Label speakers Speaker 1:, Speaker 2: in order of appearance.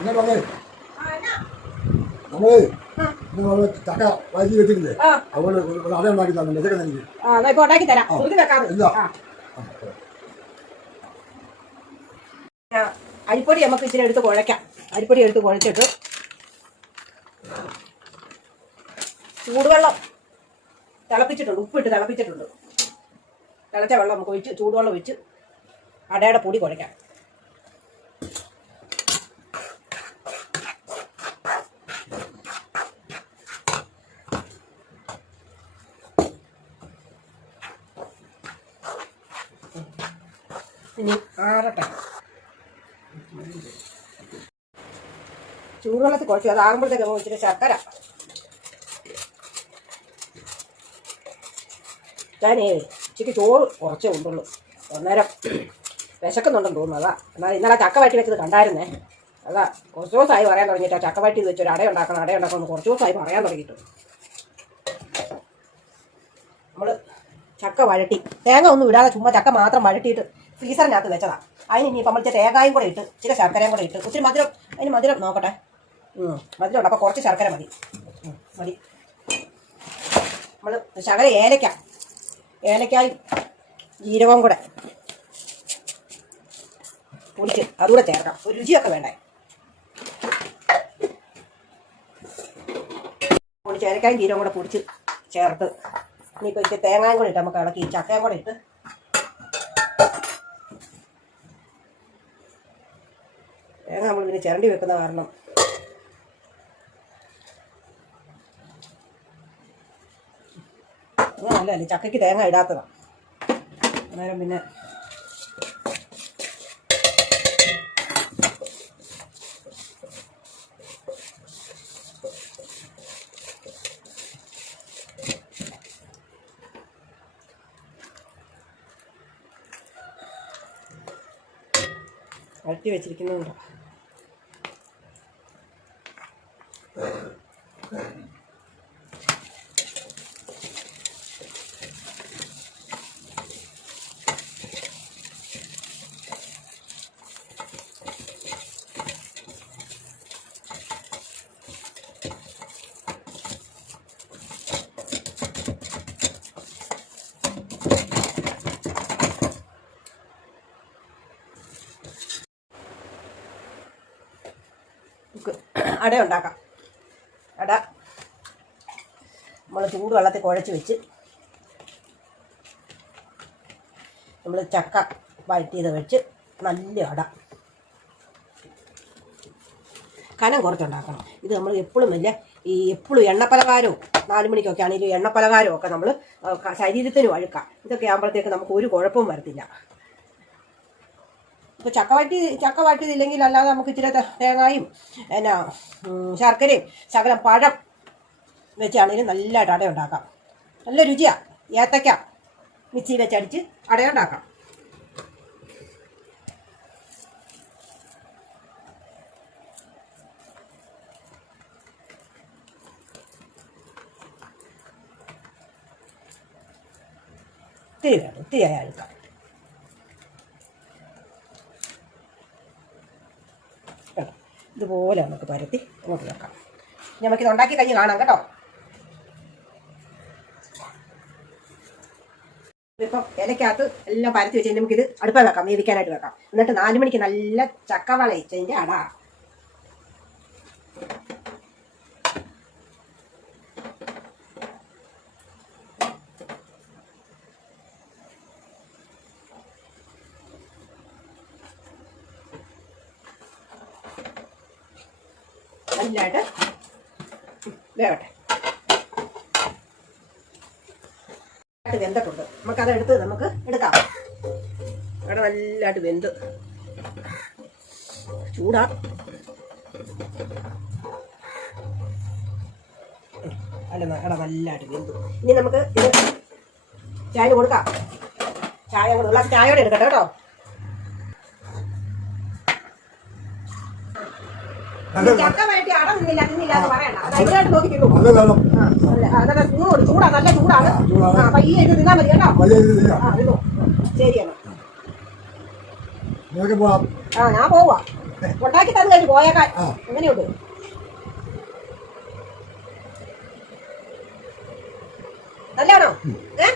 Speaker 1: എന്നാ പറഞ്ഞേ? നമ്മൾ നമ്മൾ ചക്ക വൈകി വെച്ചിട്ടില്ലേ? ഒരു അട ഉണ്ടാക്കി തന്നെ വെച്ചേക്കാൻ എനിക്ക്
Speaker 2: ഉണ്ടാക്കി തരാം.
Speaker 1: ഇല്ല.
Speaker 2: അരിപ്പൊടി നമുക്ക് ഇച്ചിരി എടുത്ത് കുഴക്കാം അരിപ്പൊടി എടുത്ത് കുഴച്ചിട്ട് ചൂടുവെള്ളം തിളപ്പിച്ചിട്ടുണ്ട്. ഉപ്പിട്ട് തിളപ്പിച്ചിട്ടുണ്ട്. തിളച്ച വെള്ളം നമുക്ക് ഒഴിച്ച് ചൂടുവെള്ളം ഒഴിച്ച് അടയുടെ പൊടി കുഴയ്ക്കാം. ഇനി ആറട്ടെ. ചൂടുവെള്ളത്തിൽ കുഴച്ച് അതാകുമ്പോഴത്തേക്ക് നമുക്ക് ഇച്ചിരി ശർക്കര. ഞാനേ ഇച്ചിരി ചോറ് കുറച്ചേ ഉണ്ടുള്ളൂ. അന്നേരം വിശക്കുന്നുണ്ടെന്ന് തോന്നുന്നു അതാ. എന്നാൽ ഇന്നലെ ചക്ക വയറ്റി വെച്ചത് കണ്ടായിരുന്നേ. അതാ കുറച്ച് ദിവസമായി പറയാൻ തുടങ്ങിയിട്ട് ചക്ക വയറ്റി വെച്ച് ഒരു അട ഉണ്ടാക്കണം അട ഉണ്ടാക്കണം കുറച്ച് ദിവസമായി പറയാൻ തുടങ്ങിയിട്ട്. നമ്മൾ ചക്ക വഴട്ടി. തേങ്ങ ഒന്നും ഇടാതെ ചുമ്മാ ചക്ക മാത്രം വഴട്ടിയിട്ട് ഫ്രീസറിനകത്ത് വെച്ചതാ. അതിന് ഇനിയിപ്പോൾ നമ്മൾ തേങ്ങായും കൂടെ ഇട്ട് ഇച്ചിരി ശർക്കരയും കൂടെ ഇട്ട് ഒത്തിരി മധുരം അതിന് മധുരം നോക്കട്ടെ. മധുരം ഉണ്ട്. അപ്പോൾ കുറച്ച് ശർക്കര മതി. മതി. നമ്മൾ ശകല ഏലക്ക ഏലക്കായും ജീരകവും കൂടെ പൊടിച്ച് അതുകൂടെ ചേർക്കാം ഒരു രുചിയൊക്കെ വേണ്ടേ? പൊടിച്ച് ഏലക്കായും ജീരകവും കൂടെ പൊടിച്ച് ചേർത്ത്. ഇനിയിപ്പോൾ ഇച്ചിരി തേങ്ങായും കൂടെ ഇട്ട് നമുക്ക് ഇളക്കി ചക്കയും കൂടെ ഇട്ട് തേങ്ങ നമ്മൾ ഇതിന് ചിരണ്ടി വെക്കുന്ന കാരണം. അങ്ങനെ അല്ല ചക്കയ്ക്ക് തേങ്ങ ഇടാത്തതാണ് അന്നേരം പിന്നെ വഴറ്റി വെച്ചിരിക്കുന്നുണ്ടോ നമുക്ക് അട ഉണ്ടാക്കാം. അട നമ്മൾ ചൂടുവെള്ളത്തിൽ കുഴച്ച് വെച്ച് നമ്മൾ ചക്ക വഴറ്റിയത് വെച്ച് നല്ല അട. കനം കുറച്ചുണ്ടാക്കണം. ഇത് നമ്മൾ എപ്പോഴും ഇല്ല ഈ എപ്പോഴും എണ്ണപ്പലഹാരവും നാല് മണിക്കൊക്കെ ആണെങ്കിലും എണ്ണപ്പലഹാരവും ഒക്കെ നമ്മൾ ശരീരത്തിന് വഴുക്കാം ഇതൊക്കെ ആകുമ്പോഴത്തേക്ക് നമുക്ക് ഒരു കുഴപ്പവും വരത്തില്ല. ഇപ്പോൾ ചക്ക വാട്ടി ചക്ക വാട്ടിയതില്ലെങ്കിൽ അല്ലാതെ നമുക്ക് ഇച്ചിരി തേങ്ങയും എന്നാ ശർക്കരയും ശകലം പഴം വെച്ചാണെങ്കിലും നല്ലതായിട്ട് അട ഉണ്ടാക്കാം നല്ല രുചിയാണ് ഏത്തക്ക മിക്സി വെച്ചടിച്ച് അടയുണ്ടാക്കാം. ഒത്തിരി വേണം അഴുക്കാം കേട്ടോ ഇതുപോലെ നമുക്ക് പരത്തി അങ്ങോട്ട് വെക്കാം. നമുക്കിത് ഉണ്ടാക്കി കഴിഞ്ഞ് കാണാം കേട്ടോ. ഇപ്പം ഇലക്കകത്ത് എല്ലാം പരത്തി വെച്ച് നമുക്കിത് അടുപ്പ വെക്കാം വേവിക്കാനായിട്ട് വെക്കാം. എന്നിട്ട് നാല് മണിക്ക് നല്ല ചക്ക വളയിച്ചതിന്റെ അട. നല്ലതായിട്ട് വേവട്ടെ വെന്തിട്ടുണ്ട്. നമുക്കത് എടുത്ത് നമുക്ക് എടുക്കാം. അവിടെ നല്ലതായിട്ട് വെന്ത്. ചൂടാ. അല്ല അവിടെ നല്ലതായിട്ട് വെന്തു. ഇനി നമുക്ക് ഇത് ചായ കൊടുക്കാം. ചായ കൂടെ ഉള്ള ചായയോടെ എടുക്കട്ടെ കേട്ടോ
Speaker 1: നല്ല
Speaker 2: ചക്ക വേണ്ടി അട നിന്നില്ല നിന്നില്ല എന്ന് പറയണ്ട അത് അതിനായിട്ട് നോക്കിക്കുന്നു
Speaker 1: നല്ല വേണം
Speaker 2: ആ, അല്ല, അതൊക്കെ ചൂട് നല്ല ചൂടാണ്. പയ്യെ ഇത് തിന്നാ മതി കേട്ടോ.
Speaker 1: ഇതില്ല
Speaker 2: ആ ഞാൻ പോവാ. ഉണ്ടാക്കി തന്നു കഴിഞ്ഞ് പോയേക്കാൻ
Speaker 1: ആ.
Speaker 2: എങ്ങനെയുണ്ട്? നല്ലതാണോ? ഏ